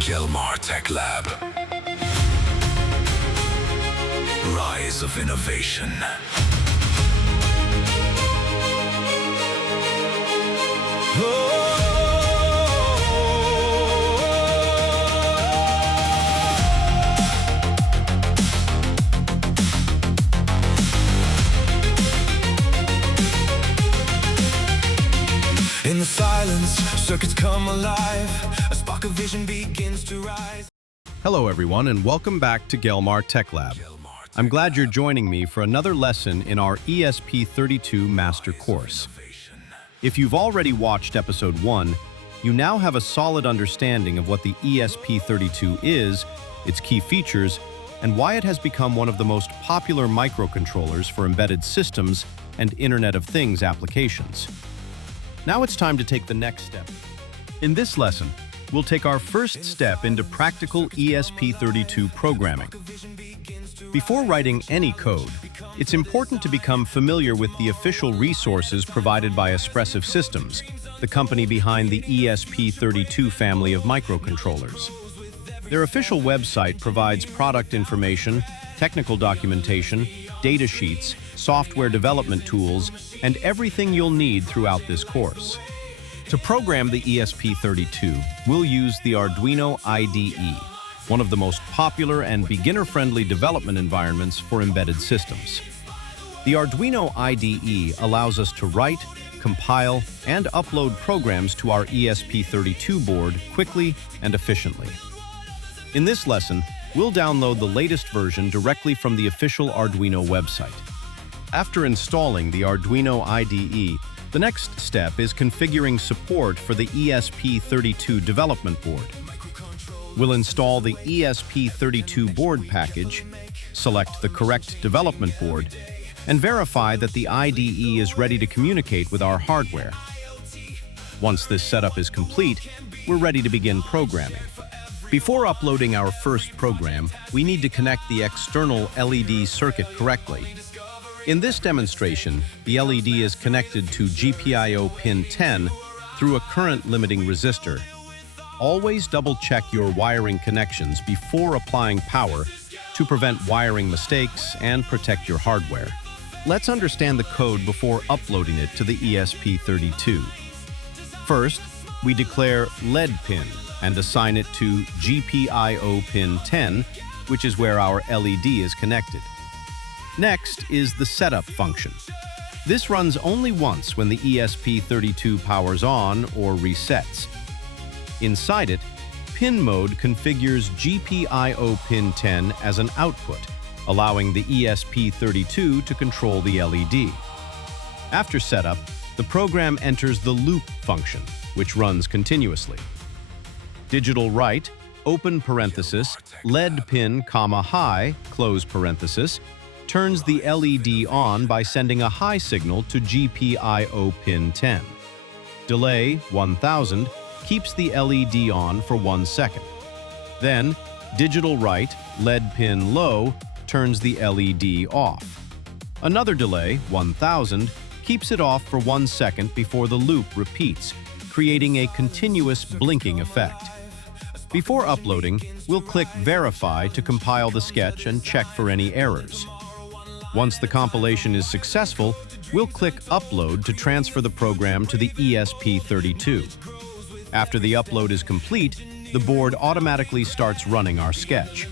Gelmar Tech Lab. Rise of innovation. In the silence, circuits come alive. A spark of vision begins to rise. Hello everyone and welcome back to Gelmar Tech Lab. I'm glad you're joining me for another lesson in our ESP32 Master Course. If you've already watched Episode 1, you now have a solid understanding of what the ESP32 is, its key features, and why it has become one of the most popular microcontrollers for embedded systems and Internet of Things applications. Now it's time to take the next step. In this lesson, we'll take our first step into practical ESP32 programming. Before writing any code, it's important to become familiar with the official resources provided by Espressif Systems, the company behind the ESP32 family of microcontrollers. Their official website provides product information, technical documentation, data sheets, software development tools, and everything you'll need throughout this course. To program the ESP32, we'll use the Arduino IDE, one of the most popular and beginner-friendly development environments for embedded systems. The Arduino IDE allows us to write, compile, and upload programs to our ESP32 board quickly and efficiently. In this lesson, we'll download the latest version directly from the official Arduino website. After installing the Arduino IDE, the next step is configuring support for the ESP32 development board. We'll install the ESP32 board package, select the correct development board, and verify that the IDE is ready to communicate with our hardware. Once this setup is complete, we're ready to begin programming. Before uploading our first program, we need to connect the external LED circuit correctly. In this demonstration, the LED is connected to GPIO pin 10 through a current-limiting resistor. Always double-check your wiring connections before applying power to prevent wiring mistakes and protect your hardware. Let's understand the code before uploading it to the ESP32. First, we declare LED pin and assign it to GPIO pin 10, which is where our LED is connected. Next is the setup function. This runs only once when the ESP32 powers on or resets. Inside it, pin mode configures GPIO pin 10 as an output, allowing the ESP32 to control the LED. After setup, the program enters the loop function, which runs continuously. Digital write, open parenthesis, LED pin, high, close parenthesis, turns the LED on by sending a high signal to GPIO pin 10. Delay 1000 keeps the LED on for 1 second. Then, digital write, LED pin low, turns the LED off. Another delay, 1000, keeps it off for 1 second before the loop repeats, creating a continuous blinking effect. Before uploading, we'll click Verify to compile the sketch and check for any errors. Once the compilation is successful, we'll click Upload to transfer the program to the ESP32. After the upload is complete, the board automatically starts running our sketch.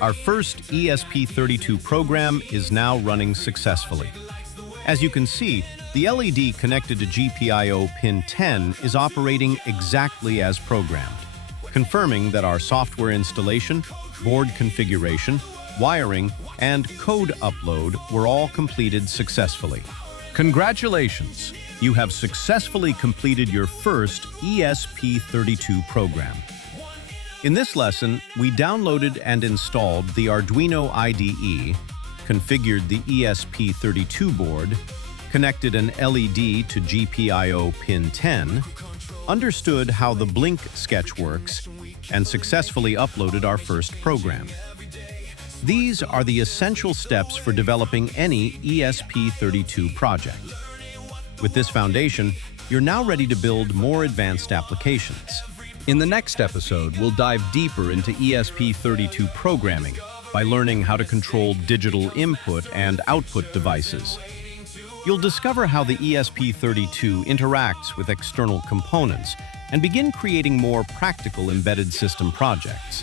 Our first ESP32 program is now running successfully. As you can see, the LED connected to GPIO pin 10 is operating exactly as programmed, confirming that our software installation, board configuration, wiring, and code upload were all completed successfully. Congratulations! You have successfully completed your first ESP32 program. In this lesson, we downloaded and installed the Arduino IDE, configured the ESP32 board, connected an LED to GPIO pin 10, understood how the blink sketch works, and successfully uploaded our first program. These are the essential steps for developing any ESP32 project. With this foundation, you're now ready to build more advanced applications. In the next episode, we'll dive deeper into ESP32 programming by learning how to control digital input and output devices. You'll discover how the ESP32 interacts with external components and begin creating more practical embedded system projects.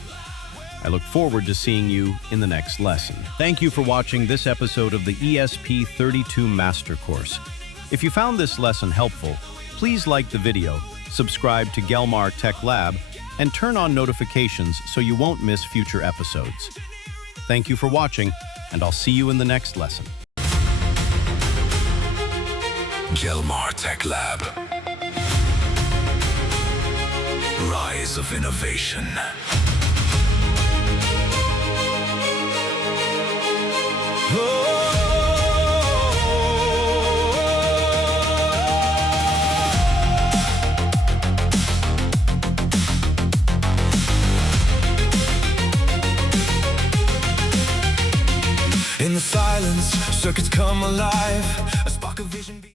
I look forward to seeing you in the next lesson. Thank you for watching this episode of the ESP32 Master Course. If you found this lesson helpful, please like the video, subscribe to Gelmar Tech Lab, and turn on notifications so you won't miss future episodes. Thank you for watching, and I'll see you in the next lesson. Gelmar Tech Lab. Rise of innovation. In the silence, circuits come alive. A spark of vision.